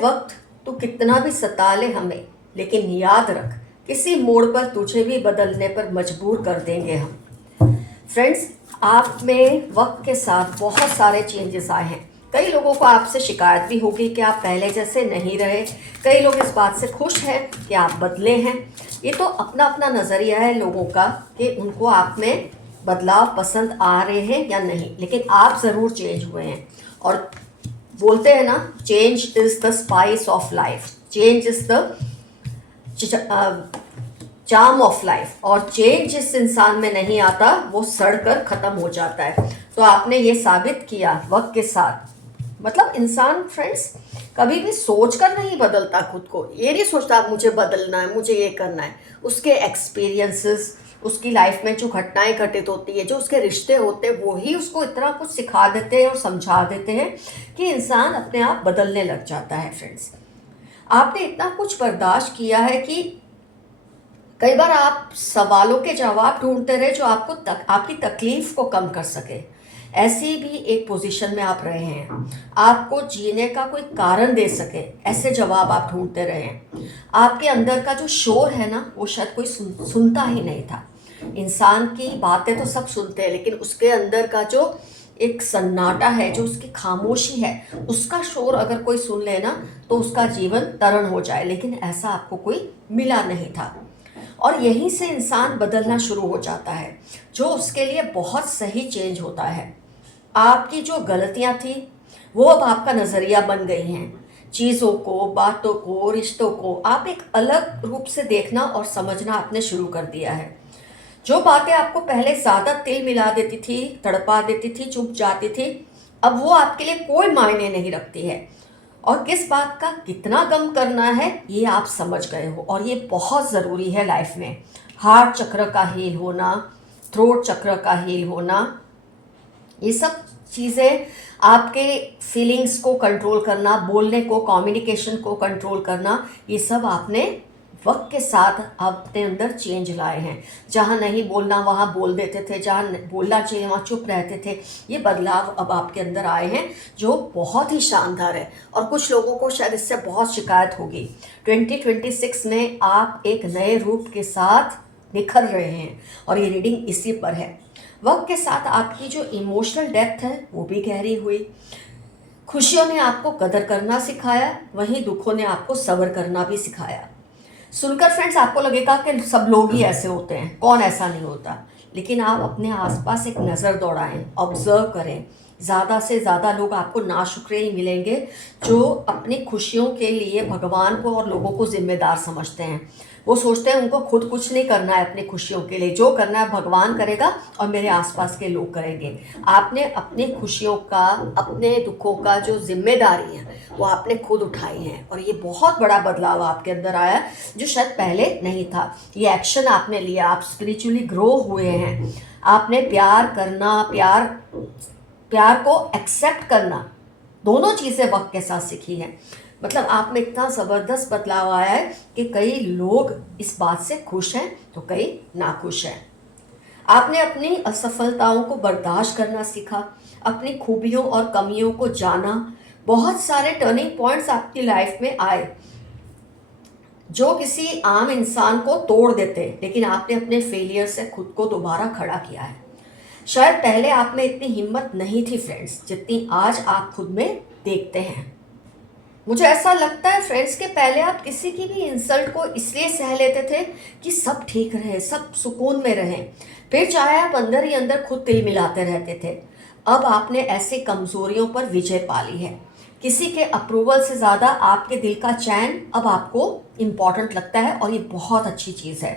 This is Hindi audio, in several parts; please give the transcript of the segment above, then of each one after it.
वक्त तू कितना भी सता ले हमें, लेकिन याद रख किसी मोड़ पर तुझे भी बदलने पर मजबूर कर देंगे हम। फ्रेंड्स, आप में वक्त के साथ बहुत सारे चेंजेस आए हैं। कई लोगों को आपसे शिकायत भी होगी कि आप पहले जैसे नहीं रहे। कई लोग इस बात से खुश हैं कि आप बदले हैं। ये तो अपना अपना नज़रिया है लोगों का कि उनको आप में बदलाव पसंद आ रहे हैं या नहीं, लेकिन आप ज़रूर चेंज हुए हैं। और बोलते हैं ना, change is the spice of life, change is the charm of life. और चेंज जिस इंसान में नहीं आता वो सड़ कर ख़त्म हो जाता है। तो आपने ये साबित किया वक्त के साथ। मतलब इंसान फ्रेंड्स कभी भी सोच कर नहीं बदलता खुद को। ये नहीं सोचता मुझे बदलना है, मुझे ये करना है। उसके एक्सपीरियंसेस, उसकी लाइफ में जो घटनाएं घटित होती है, जो उसके रिश्ते होते हैं, वो ही उसको इतना कुछ सिखा देते हैं और समझा देते हैं कि इंसान अपने आप बदलने लग जाता है। फ्रेंड्स, आपने इतना कुछ बर्दाश्त किया है कि कई बार आप सवालों के जवाब ढूंढते रहे जो आपकी तकलीफ को कम कर सके। ऐसी भी एक पोजीशन में आप रहे हैं। आपको जीने का कोई कारण दे सके, ऐसे जवाब आप ढूंढते रहे हैं। आपके अंदर का जो शोर है ना, वो शायद कोई सुनता ही नहीं था। इंसान की बातें तो सब सुनते हैं, लेकिन उसके अंदर का जो एक सन्नाटा है, जो उसकी खामोशी है, उसका शोर अगर कोई सुन ले ना तो उसका जीवन तरण हो जाए। लेकिन ऐसा आपको कोई मिला नहीं था। और यहीं से इंसान बदलना शुरू हो जाता है, जो उसके लिए बहुत सही चेंज होता है। आपकी जो गलतियां थी वो अब आपका नज़रिया बन गई हैं। चीज़ों को, बातों को, रिश्तों को आप एक अलग रूप से देखना और समझना आपने शुरू कर दिया है। जो बातें आपको पहले ज़्यादा तिल मिला देती थी, तड़पा देती थी, चुप जाती थी, अब वो आपके लिए कोई मायने नहीं रखती है। और किस बात का कितना गम करना है ये आप समझ गए हो, और ये बहुत ज़रूरी है लाइफ में। हार्ट चक्र का हील होना, थ्रोट चक्र का हील होना, ये सब चीज़ें, आपके फीलिंग्स को कंट्रोल करना, बोलने को, कम्युनिकेशन को कंट्रोल करना, ये सब आपने वक्त के साथ अपने अंदर चेंज लाए हैं। जहाँ नहीं बोलना वहाँ बोल देते थे, जहाँ बोलना चाहिए वहाँ चुप रहते थे। ये बदलाव अब आपके अंदर आए हैं जो बहुत ही शानदार है। और कुछ लोगों को शायद इससे बहुत शिकायत होगी। 2026 में आप एक नए रूप के साथ निखर रहे हैं और ये रीडिंग इसी पर है। वक्त के साथ आपकी जो इमोशनल डेप्थ है वो भी गहरी हुई। खुशियों ने आपको कदर करना सिखाया, वहीं दुखों ने आपको सब्र करना भी सिखाया। सुनकर फ्रेंड्स आपको लगेगा कि सब लोग ही ऐसे होते हैं, कौन ऐसा नहीं होता। लेकिन आप अपने आसपास एक नज़र दौड़ाएं, ऑब्जर्व करें। ज़्यादा से ज़्यादा लोग आपको नाशुक्रे ही मिलेंगे जो अपनी खुशियों के लिए भगवान को और लोगों को जिम्मेदार समझते हैं। वो सोचते हैं उनको खुद कुछ नहीं करना है अपनी खुशियों के लिए, जो करना है भगवान करेगा और मेरे आसपास के लोग करेंगे। आपने अपनी खुशियों का, अपने दुखों का जो जिम्मेदारी है वो आपने खुद उठाई है। और ये बहुत बड़ा बदलाव आपके अंदर आया जो शायद पहले नहीं था। ये एक्शन आपने लिया, आप स्पिरिचुअली ग्रो हुए हैं। आपने प्यार करना, प्यार को एक्सेप्ट करना, दोनों चीज़ें वक्त के साथ सीखी हैं। मतलब आप में इतना ज़बरदस्त बदलाव आया है कि कई लोग इस बात से खुश हैं तो कई नाखुश हैं। आपने अपनी असफलताओं को बर्दाश्त करना सीखा, अपनी खूबियों और कमियों को जाना। बहुत सारे टर्निंग पॉइंट्स आपकी लाइफ में आए जो किसी आम इंसान को तोड़ देते, लेकिन आपने अपने फेलियर से खुद को दोबारा खड़ा किया है। शायद पहले आप में इतनी हिम्मत नहीं थी फ्रेंड्स जितनी आज आप खुद में देखते हैं। मुझे ऐसा लगता है फ्रेंड्स कि पहले आप किसी की भी इंसल्ट को इसलिए सह लेते थे कि सब ठीक रहे, सब सुकून में रहें, फिर चाहे आप अंदर ही अंदर खुद तिल मिलाते रहते थे। अब आपने ऐसी कमजोरियों पर विजय पा ली है। किसी के अप्रूवल से ज़्यादा आपके दिल का चैन अब आपको इम्पॉर्टेंट लगता है, और ये बहुत अच्छी चीज़ है।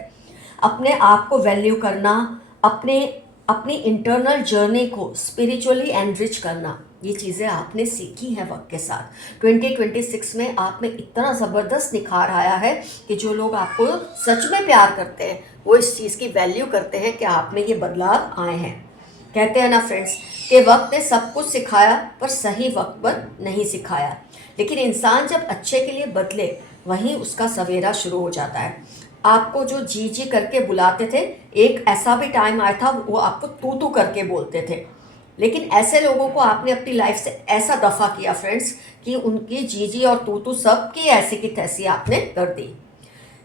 अपने आप को वैल्यू करना, अपने अपनी इंटरनल जर्नी को स्पिरिचुअली एनरिच करना, ये चीज़ें आपने सीखी हैं वक्त के साथ। 2026 में आप में इतना ज़बरदस्त निखार आया है कि जो लोग आपको सच में प्यार करते हैं वो इस चीज़ की वैल्यू करते हैं कि आप में ये बदलाव आए हैं। कहते हैं ना फ्रेंड्स कि वक्त ने सब कुछ सिखाया पर सही वक्त पर नहीं सिखाया। लेकिन इंसान जब अच्छे के लिए बदले वहीं उसका सवेरा शुरू हो जाता है। आपको जो जी जी करके बुलाते थे, एक ऐसा भी टाइम आया था वो आपको तू तू करके बोलते थे। लेकिन ऐसे लोगों को आपने अपनी लाइफ से ऐसा दफा किया फ्रेंड्स कि उनकी जीजी और तू सबकी ऐसी की तैसी आपने कर दी।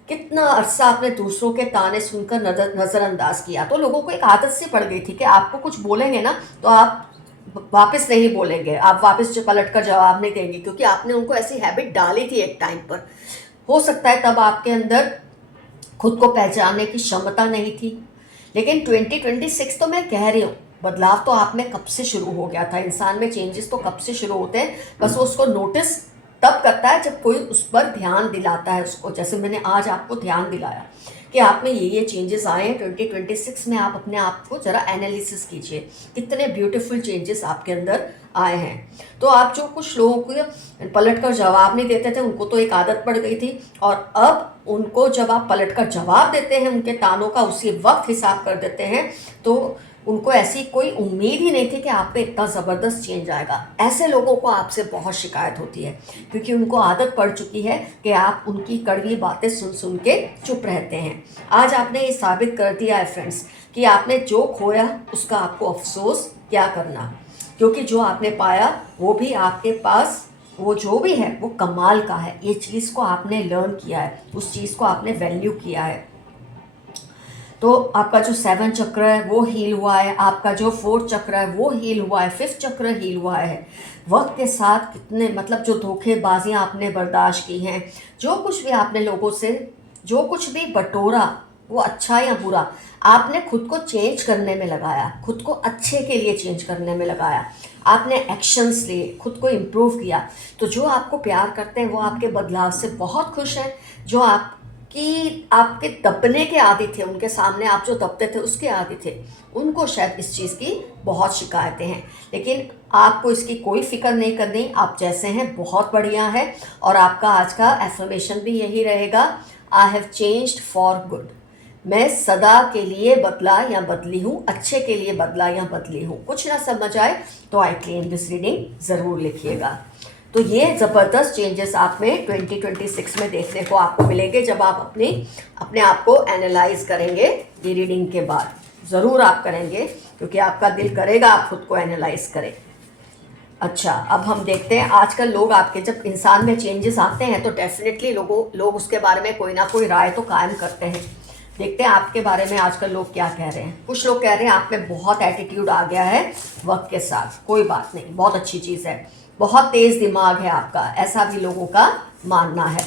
कितना अरसा आपने दूसरों के ताने सुनकर नज़रअंदाज किया। तो लोगों को एक आदत सी पड़ गई थी कि आपको कुछ बोलेंगे ना तो आप वापस नहीं बोलेंगे, आप वापस पलट कर जवाब नहीं देंगे, क्योंकि आपने उनको ऐसी हैबिट डाली थी एक टाइम पर। हो सकता है तब आपके अंदर खुद को पहचानने की क्षमता नहीं थी। लेकिन 2026 तो मैं कह रही हूँ, बदलाव तो आप में कब से शुरू हो गया था। इंसान में चेंजेस तो कब से शुरू होते हैं, बस वो उसको नोटिस तब करता है जब कोई उस पर ध्यान दिलाता है उसको। जैसे मैंने आज आपको ध्यान दिलाया कि आप में ये चेंजेस आए हैं 2026 में। आप अपने आप को ज़रा एनालिसिस कीजिए, कितने ब्यूटीफुल चेंजेस आपके अंदर आए हैं। तो आप जो कुछ लोगों को पलट कर जवाब नहीं देते थे, उनको तो एक आदत पड़ गई थी, और अब उनको जब आप पलट कर जवाब देते हैं, उनके तानों का उसी वक्त हिसाब कर देते हैं, तो उनको ऐसी कोई उम्मीद ही नहीं थी कि आप पे इतना ज़बरदस्त चेंज आएगा। ऐसे लोगों को आपसे बहुत शिकायत होती है, क्योंकि उनको आदत पड़ चुकी है कि आप उनकी कड़वी बातें सुन सुन के चुप रहते हैं। आज आपने ये साबित कर दिया है फ्रेंड्स कि आपने जो खोया उसका आपको अफसोस क्या करना, क्योंकि जो आपने पाया वो भी आपके पास, वो जो भी है वो कमाल का है। ये चीज़ को आपने लर्न किया है, उस चीज़ को आपने वैल्यू किया है। तो आपका जो 7 चक्र है वो हील हुआ है, आपका जो 4 चक्र है वो हील हुआ है, 5th चक्र हील हुआ है। वक्त के साथ कितने मतलब जो धोखेबाजियाँ आपने बर्दाश्त की हैं, जो कुछ भी आपने लोगों से जो कुछ भी बटोरा, वो अच्छा या बुरा, आपने खुद को चेंज करने में लगाया, खुद को अच्छे के लिए चेंज करने में लगाया। आपने एक्शंस लिए, खुद को इम्प्रूव किया। तो जो आपको प्यार करते हैं वो आपके बदलाव से बहुत खुश हैं। जो आपके दबने के आदी थे, उनके सामने आप जो दबते थे उसके आदी थे, उनको शायद इस चीज़ की बहुत शिकायतें हैं। लेकिन आपको इसकी कोई फिक्र नहीं करनी, आप जैसे हैं बहुत बढ़िया है। और आपका आज का एफर्मेशन भी यही रहेगा, I have changed for good. मैं सदा के लिए बदला या बदली हूँ, अच्छे के लिए बदला या बदली हूँ। कुछ ना समझ आए तो आई क्लेम दिस रीडिंग ज़रूर लिखिएगा। तो ये ज़बरदस्त चेंजेस आप में 2026 में देखने को आपको मिलेंगे जब आप अपने आप को एनालाइज करेंगे। ये रीडिंग के बाद ज़रूर आप करेंगे, क्योंकि आपका दिल करेगा आप खुद को एनालाइज करें। अच्छा, अब हम देखते हैं आजकल लोग आपके, जब इंसान में चेंजेस आते हैं तो डेफिनेटली लोग उसके बारे में कोई ना कोई राय तो कायम करते हैं। देखते हैं आपके बारे में आजकल लोग क्या कह रहे हैं। कुछ लोग कह रहे हैं आप में बहुत एटीट्यूड आ गया है वक्त के साथ। कोई बात नहीं, बहुत अच्छी चीज़ है, बहुत तेज दिमाग है आपका, ऐसा भी लोगों का मानना है।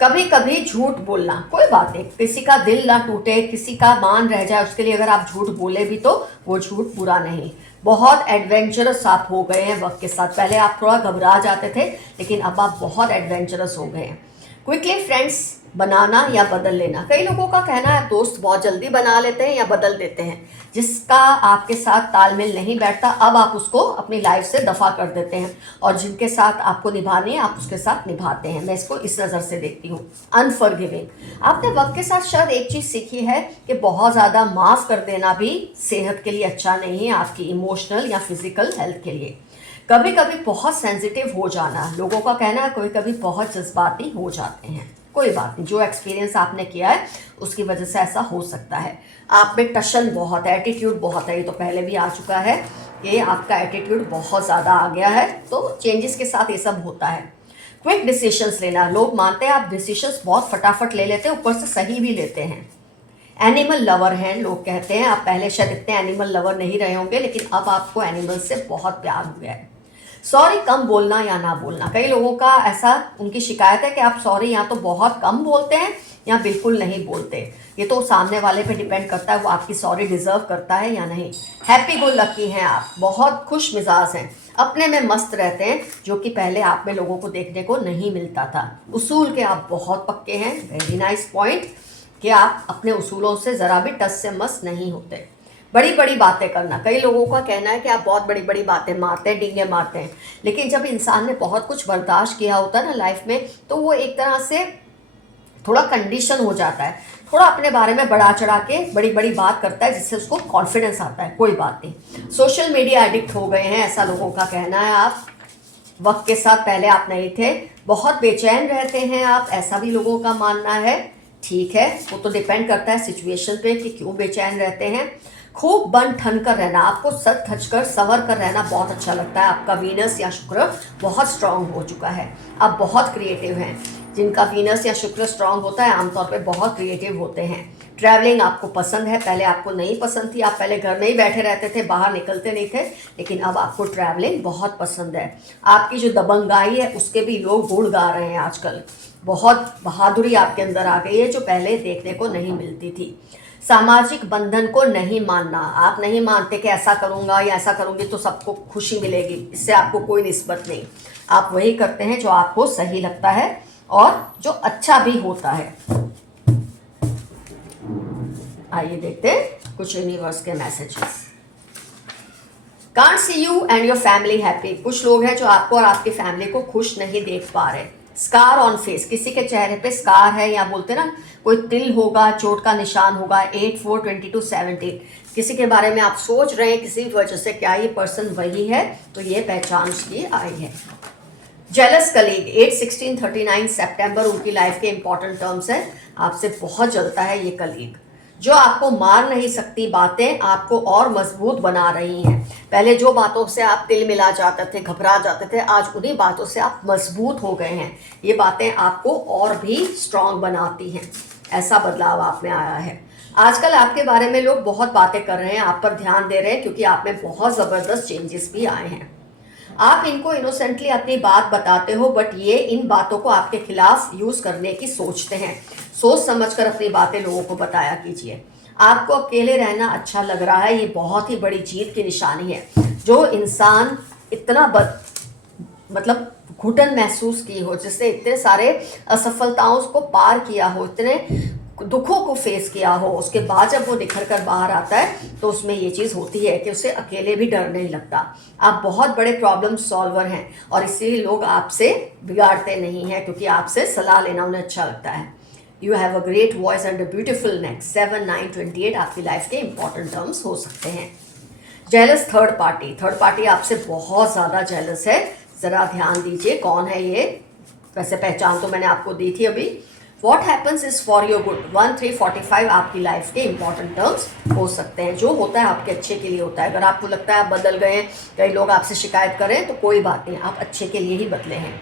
कभी कभी झूठ बोलना, कोई बात नहीं, किसी का दिल ना टूटे, किसी का मान रह जाए, उसके लिए अगर आप झूठ बोले भी तो वो झूठ बुरा नहीं। बहुत एडवेंचरस आप हो गए हैं वक्त के साथ। पहले आप थोड़ा घबरा जाते थे, लेकिन अब आप बहुत एडवेंचरस हो गए हैं। क्विकली फ्रेंड्स बनाना या बदल लेना, कई लोगों का कहना है दोस्त बहुत जल्दी बना लेते हैं या बदल देते हैं। जिसका आपके साथ तालमेल नहीं बैठता, अब आप उसको अपनी लाइफ से दफा कर देते हैं, और जिनके साथ आपको निभानी है आप उसके साथ निभाते हैं। मैं इसको इस नज़र से देखती हूँ। अनफॉरगिविंग, आपने वक्त के साथ शायद एक चीज़ सीखी है कि बहुत ज़्यादा माफ़ कर देना भी सेहत के लिए अच्छा नहीं है, आपकी इमोशनल या फिजिकल हेल्थ के लिए। कभी कभी बहुत सेंसिटिव हो जाना, लोगों का कहना है कभी कभी बहुत जज्बाती हो जाते हैं। कोई बात नहीं, जो एक्सपीरियंस आपने किया है उसकी वजह से ऐसा हो सकता है। आप में टशन बहुत है, एटीट्यूड बहुत है, ये तो पहले भी आ चुका है कि आपका एटीट्यूड बहुत ज़्यादा आ गया है। तो चेंजेस के साथ ये सब होता है। क्विक डिसीशंस लेना, लोग मानते हैं आप डिसीशंस बहुत फटाफट ले लेते हैं, ऊपर से सही भी लेते हैं। एनिमल लवर हैं, लोग कहते हैं। आप पहले शायद इतने एनिमल लवर नहीं रहे होंगे, लेकिन अब आपको एनिमल से बहुत प्यार हो गया है। सॉरी कम बोलना या ना बोलना, कई लोगों का ऐसा, उनकी शिकायत है कि आप सॉरी या तो बहुत कम बोलते हैं या बिल्कुल नहीं बोलते। ये तो सामने वाले पे डिपेंड करता है वो आपकी सॉरी डिजर्व करता है या नहीं। हैप्पी गो लकी हैं आप, बहुत खुश मिजाज हैं, अपने में मस्त रहते हैं, जो कि पहले आप में लोगों को देखने को नहीं मिलता था। उसूल के आप बहुत पक्के हैं, वेरी नाइस पॉइंट, कि आप अपने उसूलों से ज़रा भी टस से मस नहीं होते। बड़ी बड़ी बातें करना, कई लोगों का कहना है कि आप बहुत बड़ी बड़ी बातें मारते हैं, डींगे मारते हैं, लेकिन जब इंसान ने बहुत कुछ बर्दाश्त किया होता है ना लाइफ में, तो वो एक तरह से थोड़ा कंडीशन हो जाता है, थोड़ा अपने बारे में बढ़ा चढ़ा के बड़ी बड़ी बात करता है, जिससे उसको कॉन्फिडेंस आता है। कोई बात नहीं, सोशल मीडिया एडिक्ट हो गए हैं, ऐसा लोगों का कहना है। आप वक्त के साथ, पहले आप नहीं थे, बहुत बेचैन रहते हैं आप, ऐसा भी लोगों का मानना है। ठीक है, वो तो डिपेंड करता है सिचुएशन पे कि क्यों बेचैन रहते हैं। खूब बन ठन कर रहना, आपको सच धज कर संवर कर रहना बहुत अच्छा लगता है। आपका वीनस या शुक्र बहुत स्ट्रांग हो चुका है, आप बहुत क्रिएटिव हैं। जिनका वीनस या शुक्र स्ट्रांग होता है आमतौर पे बहुत क्रिएटिव होते हैं। ट्रैवलिंग आपको पसंद है, पहले आपको नहीं पसंद थी, आप पहले घर में ही बैठे रहते थे, बाहर निकलते नहीं थे, लेकिन अब आपको ट्रैवलिंग बहुत पसंद है। आपकी जो दबंगाई है उसके भी लोग गुण गा रहे हैं आजकल। बहुत बहादुरी आपके अंदर आ गई है जो पहले देखने को नहीं मिलती थी। सामाजिक बंधन को नहीं मानना, आप नहीं मानते कि ऐसा करूँगा या ऐसा करूँगी तो सबको खुशी मिलेगी, इससे आपको कोई निस्बत नहीं। आप वही करते हैं जो आपको सही लगता है और जो अच्छा भी होता है। आइए देखते हैं कुछ यूनिवर्स के messages. Can't see you and your family happy, कुछ लोग हैं जो आपको और आपकी फैमिली को खुश नहीं देख पा रहे। स्कार ऑन फेस, किसी के चेहरे पे स्कार है या बोलते ना कोई तिल होगा, चोट का निशान होगा। 8/4/22/17, किसी के बारे में आप सोच रहे हैं किसी वजह से, क्या ये पर्सन वही है? तो ये पहचान उसकी आई है। जेलस कलीग 8/16/39 सितंबर उनकी लाइफ के इंपॉर्टेंट टर्म्स है। आपसे बहुत जलता है ये कलीग। जो आपको मार नहीं सकती बातें आपको और मजबूत बना रही हैं। पहले जो बातों से आप तिल मिला जाते थे, घबरा जाते थे, आज उन्हीं बातों से आप मजबूत हो गए हैं। ये बातें आपको और भी स्ट्रांग बनाती हैं। ऐसा बदलाव आप में आया है। आजकल आपके बारे में लोग बहुत बातें कर रहे हैं, आप पर ध्यान दे रहे हैं, क्योंकि आप में बहुत ज़बरदस्त चेंजेस भी आए हैं। आप इनको इनोसेंटली अपनी बात बताते हो, बट ये इन बातों को आपके खिलाफ यूज़ करने की सोचते हैं। सोच समझकर अपनी बातें लोगों को बताया कीजिए। आपको अकेले रहना अच्छा लग रहा है, ये बहुत ही बड़ी जीत की निशानी है। जो इंसान इतना मतलब घुटन महसूस की हो, जिसने इतने सारे असफलताओं को पार किया हो, इतने दुखों को फेस किया हो, उसके बाद जब वो निखर कर बाहर आता है तो उसमें ये चीज़ होती है कि उसे अकेले भी डर नहीं लगता। आप बहुत बड़े प्रॉब्लम सॉल्वर हैं और इसीलिए लोग आपसे बिगाड़ते नहीं हैं, क्योंकि आपसे सलाह लेना उन्हें अच्छा लगता है। You have a great voice and a beautiful नेक 7/9/28 आपकी लाइफ के इंपॉर्टेंट टर्म्स हो सकते हैं। जेलस थर्ड पार्टी आपसे बहुत ज़्यादा जेलस है। ज़रा ध्यान दीजिए कौन है ये। वैसे पहचान तो मैंने आपको दी थी अभी। What happens is for your good 1/3/45 आपकी लाइफ के इंपॉर्टेंट टर्म्स हो सकते हैं। जो होता है आपके अच्छे के लिए होता है। अगर आपको लगता है आप बदल गए हैं, कई लोग आपसे शिकायत करें, तो कोई बात नहीं, आप अच्छे के लिए ही बदले हैं।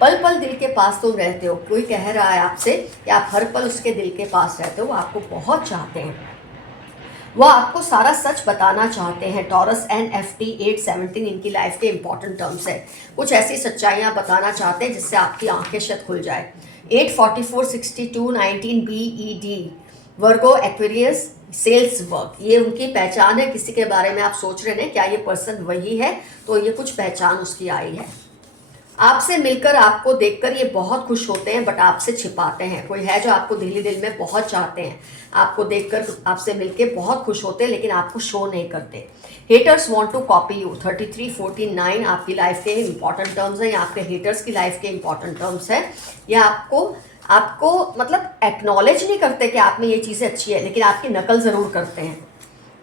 पल पल दिल के पास तुम रहते हो, कोई कह रहा है आपसे कि आप हर पल उसके दिल के पास रहते हो, वो आपको बहुत चाहते हैं, वह आपको सारा सच बताना चाहते हैं। टॉरस NFT 8/17 इनकी लाइफ के इंपॉर्टेंट टर्म्स है। कुछ ऐसी सच्चाइयाँ बताना चाहते हैं जिससे आपकी आंखें शत खुल जाए। 8/44/62/19 BED वर्गो एक्वेरियस सेल्स वर्क, ये उनकी पहचान है। किसी के बारे में आप सोच रहे हैं क्या ये पर्सन वही है, तो ये कुछ पहचान उसकी आई है। आपसे मिलकर, आपको देखकर ये बहुत खुश होते हैं, बट आपसे छिपाते हैं। कोई है जो आपको दिली दिल में बहुत चाहते हैं, आपको देखकर आपसे मिलकर बहुत खुश होते हैं, लेकिन आपको शो नहीं करते। Haters want to copy you 33/14/9 आपकी लाइफ के इंपॉर्टेंट टर्म्स हैं। आपके हेटर्स की लाइफ के इंपॉर्टेंट टर्म्स हैं। ये आपको मतलब एक्नॉलेज नहीं करते कि आप में ये चीज़ें अच्छी है, लेकिन आपकी नकल ज़रूर करते हैं।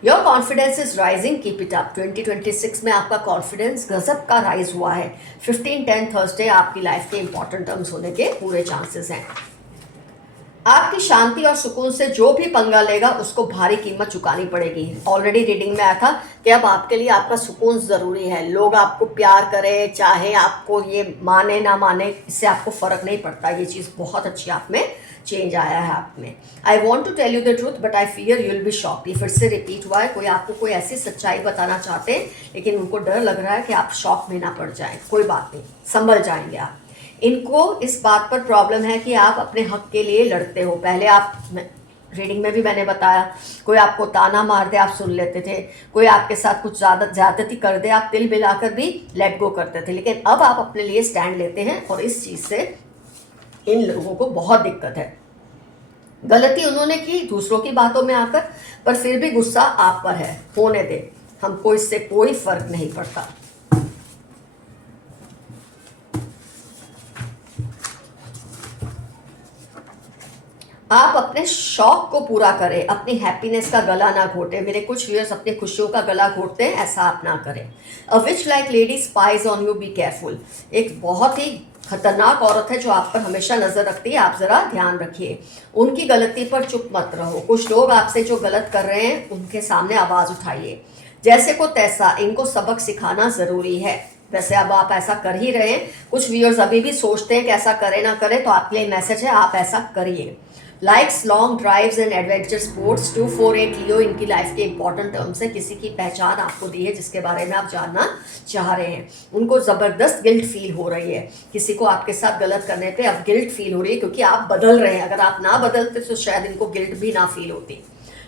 Your confidence is rising, keep it up. 2026 में आपका कॉन्फिडेंस गजब का राइज हुआ है। 15/10 थर्सडे आपकी लाइफ के इंपॉर्टेंट टर्म्स होने के पूरे चांसेस हैं। आपकी शांति और सुकून से जो भी पंगा लेगा उसको भारी कीमत चुकानी पड़ेगी। ऑलरेडी रीडिंग में आया था कि अब आपके लिए आपका सुकून ज़रूरी है। लोग आपको प्यार करें, चाहे आपको ये माने ना माने, इससे आपको फ़र्क नहीं पड़ता। ये चीज़ बहुत अच्छी आप में चेंज आया है आप में। I want to tell you the truth but I fear you will be shocked. ये फिर से रिपीट हुआ है। कोई आपको कोई ऐसी सच्चाई बताना चाहते हैं, लेकिन उनको डर लग रहा है कि आप शॉक में ना पड़ जाएं। कोई बात नहीं, संभल जाएंगे आप। इनको इस बात पर प्रॉब्लम है कि आप अपने हक के लिए लड़ते हो। पहले आप, रीडिंग में भी मैंने बताया, कोई आपको ताना मार दे आप सुन लेते थे, कोई आपके साथ कुछ ज़्यादती कर दे आप तिल मिलाकर भी लेट गो करते थे, लेकिन अब आप अपने लिए स्टैंड लेते हैं और इस चीज़ से इन लोगों को बहुत दिक्कत है। गलती उन्होंने की दूसरों की बातों में आकर, पर फिर भी गुस्सा आप पर है। होने दे, हमको इससे कोई फर्क नहीं पड़ता। आप अपने शौक को पूरा करें, अपनी हैप्पीनेस का गला ना घोटे। मेरे कुछ व्यूअर्स अपनी खुशियों का गला घोटते हैं, ऐसा आप ना करें। A witch like lady spies on you, be careful. एक बहुत ही खतरनाक औरत है जो आप पर हमेशा नजर रखती है, आप जरा ध्यान रखिए। उनकी गलती पर चुप मत रहो। कुछ लोग आपसे जो गलत कर रहे हैं उनके सामने आवाज उठाइए। जैसे को तैसा इनको सबक सिखाना जरूरी है। वैसे अब आप ऐसा कर ही रहे हैं। कुछ व्यूअर्स अभी भी सोचते हैं कि ऐसा करें ना करें, तो आपके लिए मैसेज है, आप ऐसा करिए। Likes long drives and adventure sports. 248 लियो इनकी लाइफ के इंपॉर्टेंट टर्म्स है। किसी की पहचान आपको दी है जिसके बारे में आप जानना चाह रहे हैं। उनको ज़बरदस्त गिल्ट फील हो रही है। किसी को आपके साथ गलत करने पे अब गिल्ट फील हो रही है, क्योंकि आप बदल रहे हैं। अगर आप ना बदलते तो शायद इनको गिल्ट भी ना फील होती।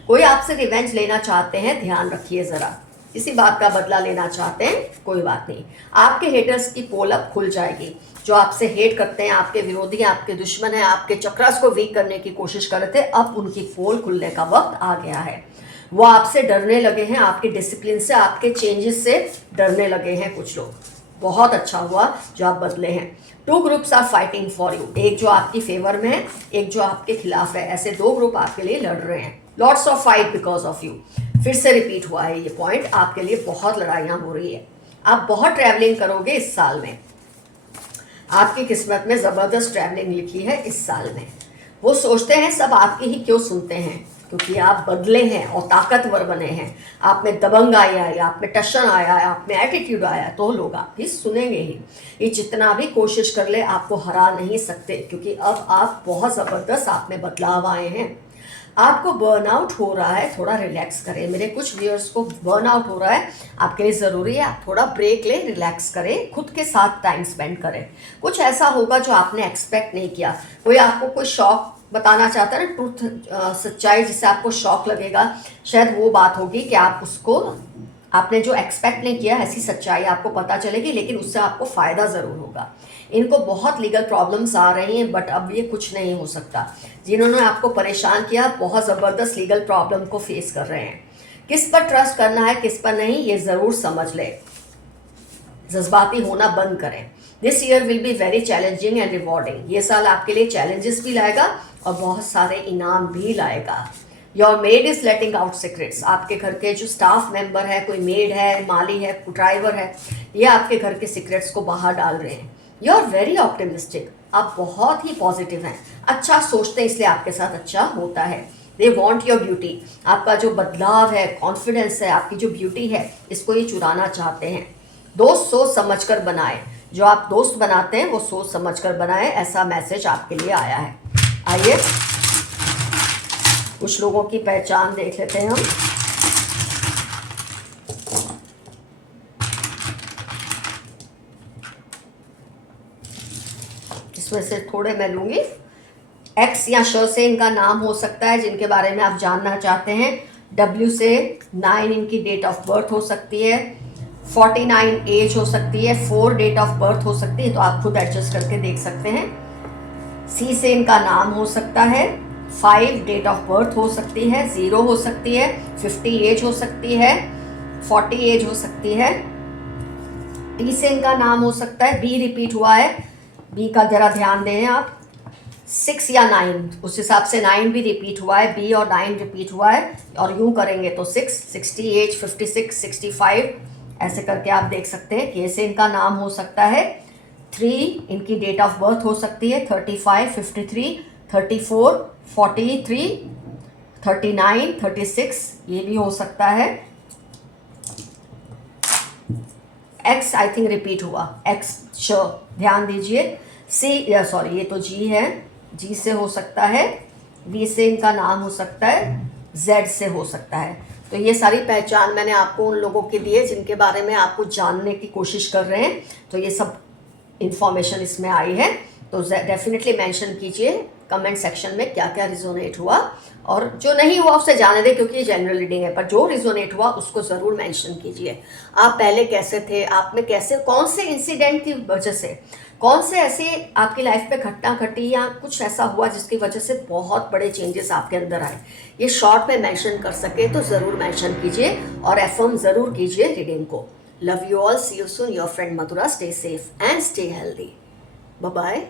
कोई आपसे रिवेंज लेना चाहते हैं, ध्यान रखिए ज़रा। किसी बात का बदला लेना चाहते हैं, कोई बात नहीं। आपके हेटर्स की पोल अब खुल जाएगी। जो आपसे हेट करते हैं, आपके विरोधी हैं, आपके दुश्मन हैं, आपके चक्रास को वीक करने की कोशिश कर रहे थे, अब उनकी पोल खुलने का वक्त आ गया है। वो आपसे डरने लगे हैं, आपके डिसिप्लिन से, आपके चेंजेस से डरने लगे हैं कुछ लोग। बहुत अच्छा हुआ जो आप बदले हैं। 2 groups are fighting for you. एक जो आपकी फेवर में है, एक जो आपके खिलाफ है। ऐसे 2 ग्रुप आपके लिए लड़ रहे हैं। Lots of fight because of you. फिर से रिपीट हुआ है ये पॉइंट। आपके लिए बहुत लड़ाइयाँ हो रही है। आप बहुत ट्रैवलिंग करोगे इस साल में। आपकी किस्मत में ज़बरदस्त ट्रैवलिंग लिखी है इस साल में। वो सोचते हैं सब आपकी ही क्यों सुनते हैं, क्योंकि आप बदले हैं और ताकतवर बने हैं। आप में दबंग आया है, आप में टशन आया है, आप में एटीट्यूड आया है, तो लोग आपकी सुनेंगे ही। ये जितना भी कोशिश कर ले आपको हरा नहीं सकते, क्योंकि अब आप बहुत ज़बरदस्त आप में बदलाव आए हैं। आपको बर्नआउट हो रहा है, थोड़ा रिलैक्स करें। मेरे कुछ व्यूअर्स को बर्नआउट हो रहा है, आपके लिए ज़रूरी है आप थोड़ा ब्रेक लें, रिलैक्स करें, खुद के साथ टाइम स्पेंड करें। कुछ ऐसा होगा जो आपने एक्सपेक्ट नहीं किया। कोई आपको कोई शौक बताना चाहता है ना, ट्रूथ, सच्चाई जिससे आपको शौक लगेगा, शायद वो बात होगी कि आप उसको, आपने जो एक्सपेक्ट नहीं किया ऐसी सच्चाई आपको पता चलेगी, लेकिन उससे आपको फ़ायदा ज़रूर होगा। इनको बहुत लीगल प्रॉब्लम्स आ रही हैं, बट अब ये कुछ नहीं हो सकता। जिन्होंने आपको परेशान किया बहुत ज़बरदस्त लीगल प्रॉब्लम को फेस कर रहे हैं। किस पर ट्रस्ट करना है, किस पर नहीं, ये ज़रूर समझ लें। जज्बाती होना बंद करें। This year will be very challenging and rewarding. ये साल आपके लिए चैलेंजेस भी लाएगा और बहुत सारे इनाम भी लाएगा। Your made is letting out secrets. आपके घर के जो स्टाफ मेंबर है, कोई मेड है, माली है, ड्राइवर है, ये आपके घर के सीक्रेट्स को बाहर डाल रहे हैं। You are very optimistic. आप बहुत ही पॉजिटिव हैं, अच्छा सोचते हैं, इसलिए आपके साथ अच्छा होता है। They want your beauty. आपका जो बदलाव है, कॉन्फिडेंस है, आपकी जो ब्यूटी है, इसको ये चुराना चाहते हैं। दोस्त सोच समझ कर बनाए। जो आप दोस्त बनाते हैं वो सोच समझ कर बनाए, ऐसा मैसेज आपके लिए आया है। आइए कुछ लोगों की पहचान देख लेते हैं हम। इसमें से थोड़े मैं लूँगी। एक्स या श से इनका नाम हो सकता है जिनके बारे में आप जानना चाहते हैं। डब्ल्यू से 9 इनकी डेट ऑफ बर्थ हो सकती है। 49 एज हो सकती है। 4 डेट ऑफ बर्थ हो सकती है, तो आप खुद एडजस्ट करके देख सकते हैं। सी से इनका नाम हो सकता है। 5 डेट ऑफ बर्थ हो सकती है। 0 हो सकती है। 50 एज हो सकती है। 40 एज हो सकती है। टी से इनका नाम हो सकता है। बी रिपीट हुआ है, बी का जरा ध्यान दें आप। 6 या 9, उस हिसाब से 9 भी रिपीट हुआ है, बी और 9 रिपीट हुआ है, और यूं करेंगे तो 6, 60 एज, 56, 65, ऐसे करके आप देख सकते हैं। के से इनका नाम हो सकता है। 3 इनकी डेट ऑफ बर्थ हो सकती है। 35, 53, 34, 43, 39, 36 ये भी हो सकता है। एक्स आई थिंक रिपीट हुआ, एक्स श ध्यान दीजिए। सी सॉरी ये तो जी है, जी से हो सकता है। वी से इनका नाम हो सकता है। जेड से हो सकता है। तो ये सारी पहचान मैंने आपको उन लोगों के लिए जिनके बारे में आपको जानने की कोशिश कर रहे हैं, तो ये सब इंफॉर्मेशन इसमें आई है। तो डेफिनेटली मेंशन कीजिए कमेंट सेक्शन में क्या क्या रिजोनेट हुआ, और जो नहीं हुआ उसे जाने दें क्योंकि ये जनरल रीडिंग है, पर जो रिजोनेट हुआ उसको ज़रूर मेंशन कीजिए। आप पहले कैसे थे, आप में कैसे, कौन से इंसिडेंट की वजह से, कौन से ऐसे आपकी लाइफ पे घटना घटी या कुछ ऐसा हुआ जिसकी वजह से बहुत बड़े चेंजेस आपके अंदर आए, ये शॉर्ट में मेंशन कर सके तो ज़रूर मेंशन कीजिए और एफर्म ज़रूर कीजिए रीडिंग को। Love you all, see you soon, your friend Mathura. Stay safe and stay healthy. Bye bye.